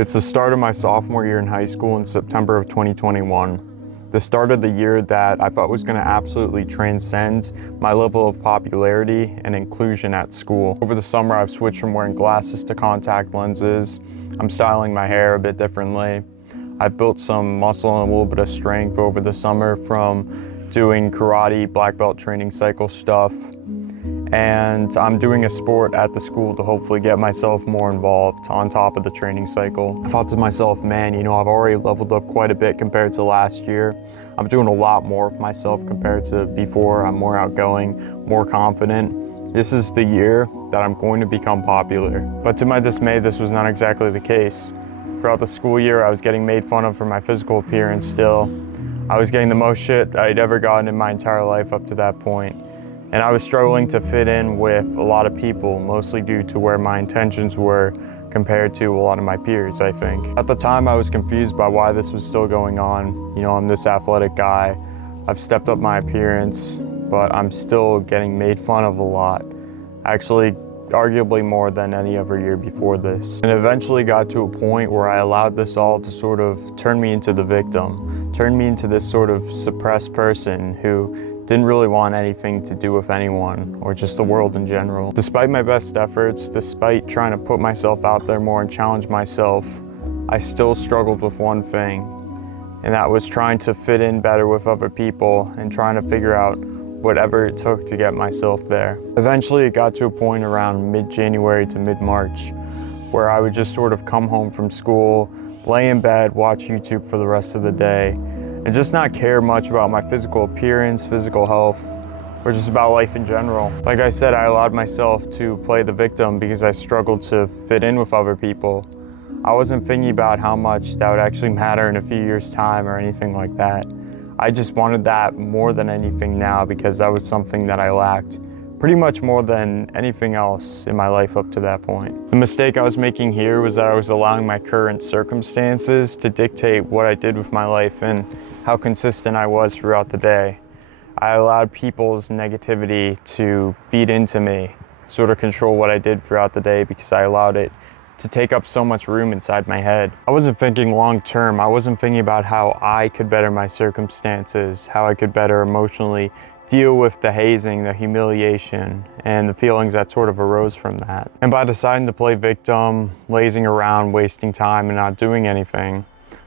It's the start of my sophomore year in high school in September of 2021. The start of the year that I thought was going to absolutely transcend my level of popularity and inclusion at school. Over the summer, I've switched from wearing glasses to contact lenses. I'm styling my hair a bit differently. I've built some muscle and a little bit of strength over the summer from doing karate, black belt training cycle stuff. And I'm doing a sport at the school to hopefully get myself more involved on top of the training cycle. I thought to myself, man, I've already leveled up quite a bit compared to last year. I'm doing a lot more of myself compared to before. I'm more outgoing, more confident. This is the year that I'm going to become popular. But to my dismay, this was not exactly the case. Throughout the school year, I was getting made fun of for my physical appearance still. I was getting the most shit I'd ever gotten in my entire life up to that point. And I was struggling to fit in with a lot of people, mostly due to where my intentions were compared to a lot of my peers, I think. At the time, I was confused by why this was still going on. I'm this athletic guy. I've stepped up my appearance, but I'm still getting made fun of a lot. Actually, arguably more than any other year before this. And eventually got to a point where I allowed this all to sort of turn me into the victim, turn me into this sort of suppressed person who didn't really want anything to do with anyone or just the world in general. Despite my best efforts, despite trying to put myself out there more and challenge myself, I still struggled with one thing, and that was trying to fit in better with other people and trying to figure out whatever it took to get myself there. Eventually it got to a point around mid-January to mid-March where I would just sort of come home from school, lay in bed, watch YouTube for the rest of the day, and just not care much about my physical appearance, physical health, or just about life in general. Like I said, I allowed myself to play the victim because I struggled to fit in with other people. I wasn't thinking about how much that would actually matter in a few years' time or anything like that. I just wanted that more than anything now because that was something that I lacked pretty much more than anything else in my life up to that point. The mistake I was making here was that I was allowing my current circumstances to dictate what I did with my life and how consistent I was throughout the day. I allowed people's negativity to feed into me, sort of control what I did throughout the day because I allowed it to take up so much room inside my head. I wasn't thinking long term. I wasn't thinking about how I could better my circumstances, how I could better emotionally deal with the hazing, the humiliation, and the feelings that sort of arose from that. And by deciding to play victim, lazing around, wasting time, and not doing anything,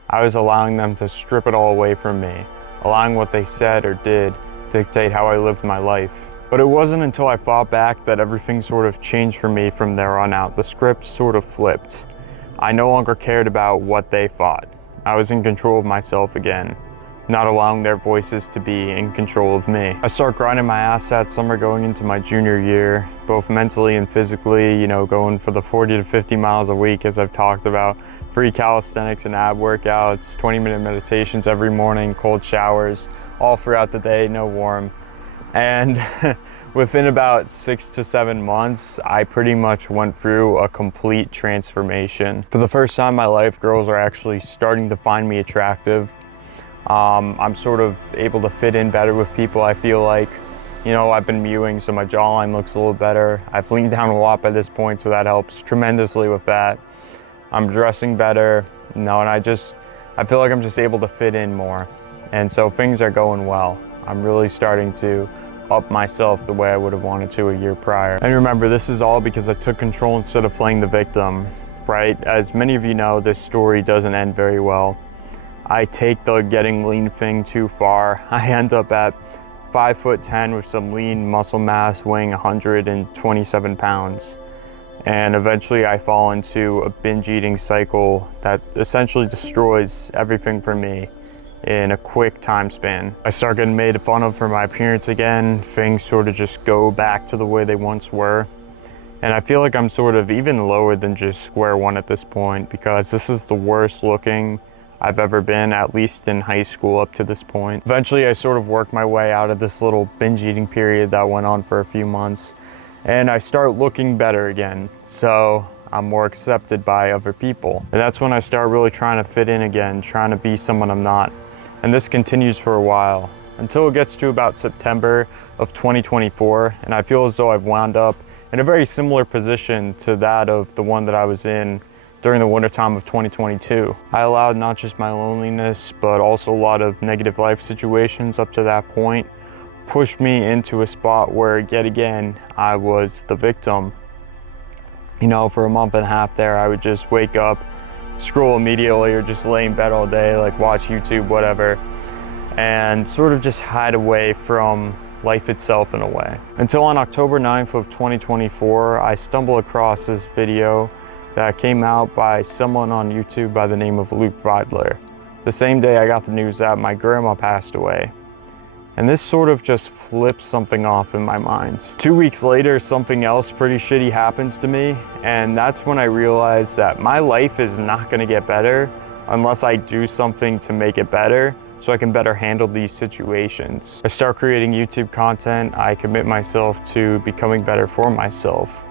I was allowing them to strip it all away from me, allowing what they said or did dictate how I lived my life. But it wasn't until I fought back that everything sort of changed for me from there on out. The script sort of flipped. I no longer cared about what they thought. I was in control of myself again, not allowing their voices to be in control of me. I started grinding my ass that summer going into my junior year, both mentally and physically, going for the 40 to 50 miles a week as I've talked about, free calisthenics and ab workouts, 20-minute meditations every morning, cold showers, all throughout the day, no warm. And within about 6 to 7 months, I pretty much went through a complete transformation. For the first time in my life, girls are actually starting to find me attractive. I'm sort of able to fit in better with people, I feel like. I've been mewing, so my jawline looks a little better. I've leaned down a lot by this point, so that helps tremendously with that. I'm dressing better, and I feel like I'm just able to fit in more. And so things are going well. I'm really starting to up myself the way I would have wanted to a year prior. And remember, this is all because I took control instead of playing the victim, right? As many of you know, this story doesn't end very well. I take the getting lean thing too far. I end up at 5'10" with some lean muscle mass weighing 127 pounds. And eventually I fall into a binge eating cycle that essentially destroys everything for me in a quick time span. I start getting made fun of for my appearance again. Things sort of just go back to the way they once were. And I feel like I'm sort of even lower than just square one at this point because this is the worst looking I've ever been, at least in high school up to this point. Eventually I sort of worked my way out of this little binge eating period that went on for a few months, and I start looking better again. So I'm more accepted by other people. And that's when I start really trying to fit in again, trying to be someone I'm not. And this continues for a while until it gets to about September of 2024, and I feel as though I've wound up in a very similar position to that of the one that I was in during the wintertime of 2022. I allowed not just my loneliness, but also a lot of negative life situations up to that point pushed me into a spot where, yet again, I was the victim. You know, for a month and a half there, I would just wake up, scroll immediately, or just lay in bed all day, like watch YouTube, whatever, and sort of just hide away from life itself in a way. Until on October 9th of 2024, I stumbled across this video that came out by someone on YouTube by the name of Luke Vidler. The same day I got the news that my grandma passed away. And this sort of just flipped something off in my mind. 2 weeks later, something else pretty shitty happens to me, and that's when I realized that my life is not gonna get better unless I do something to make it better so I can better handle these situations. I start creating YouTube content, I commit myself to becoming better for myself,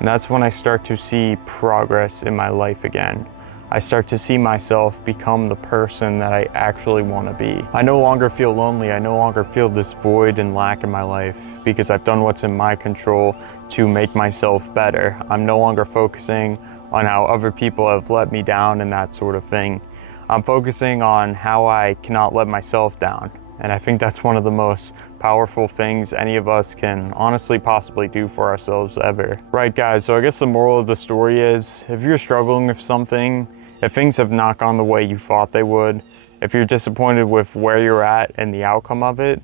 and that's when I start to see progress in my life again. I start to see myself become the person that I actually want to be. I no longer feel lonely. I no longer feel this void and lack in my life because I've done what's in my control to make myself better. I'm no longer focusing on how other people have let me down and that sort of thing. I'm focusing on how I cannot let myself down. And I think that's one of the most powerful things any of us can honestly possibly do for ourselves ever. Right, guys, so I guess the moral of the story is, if you're struggling with something, if things have not gone the way you thought they would, if you're disappointed with where you're at and the outcome of it,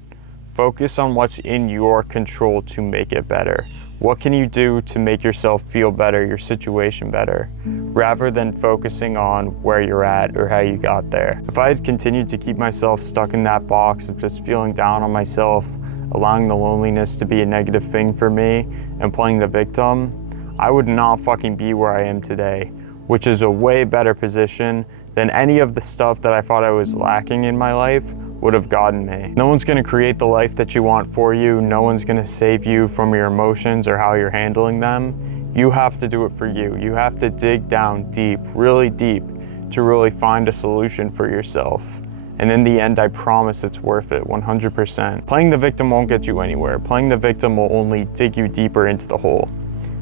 focus on what's in your control to make it better. What can you do to make yourself feel better, your situation better, rather than focusing on where you're at or how you got there? If I had continued to keep myself stuck in that box of just feeling down on myself, allowing the loneliness to be a negative thing for me, and playing the victim, I would not fucking be where I am today, which is a way better position than any of the stuff that I thought I was lacking in my life would have gotten me. No one's gonna create the life that you want for you. No one's gonna save you from your emotions or how you're handling them. You have to do it for you. You have to dig down deep, really deep, to really find a solution for yourself. And in the end, I promise it's worth it, 100%. Playing the victim won't get you anywhere. Playing the victim will only dig you deeper into the hole.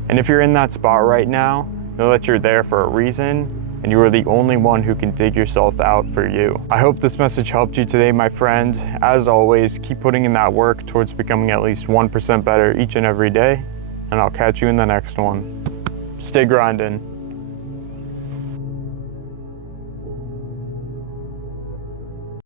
And if you're in that spot right now, know that you're there for a reason, and you are the only one who can dig yourself out for you. I hope this message helped you today, my friend. As always, keep putting in that work towards becoming at least 1% better each and every day, and I'll catch you in the next one. Stay grinding.